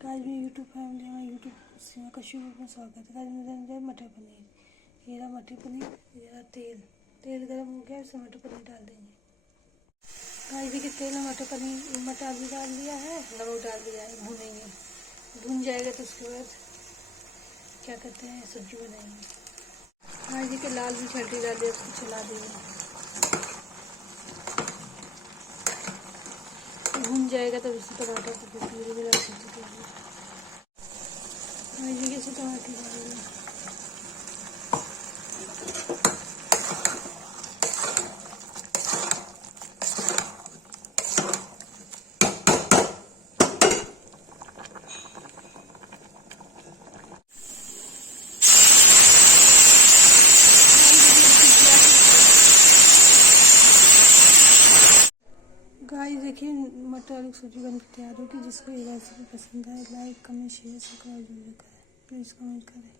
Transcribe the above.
आज भी YouTube family हमारे यूट्यूब सीमा कश्यप में स्वागत है। आज मेरे मटर पनीर, ये रहा मटर पनीर, ये रहा तेल गर्म हो गया, इसमें मटर पनीर डाल देंगे। आज देखिए तेल में मटर पनीर मटर भी डाल दिया है, नमक डाल दिया है, भूनेंगे। भून जाएगा तो उसके बाद क्या कहते हैं सब्जी बनाएंगे। आज देखिए लाल भी छल्टी डाल दिया, उसको चला देंगे। भून जाएगा तब इसे टमाटर को प्यूरी मिला सब्जी के लिए। इसे टमाटर डाल दें। गाइस देखिए मटर आलू की सब्जी बनकर तैयार होगी। जिसको ये रेसिपी पसंद आए लाइक कमेंट शेयर सब्सक्राइब जरूर करें, प्लीज़ कमेंट करें।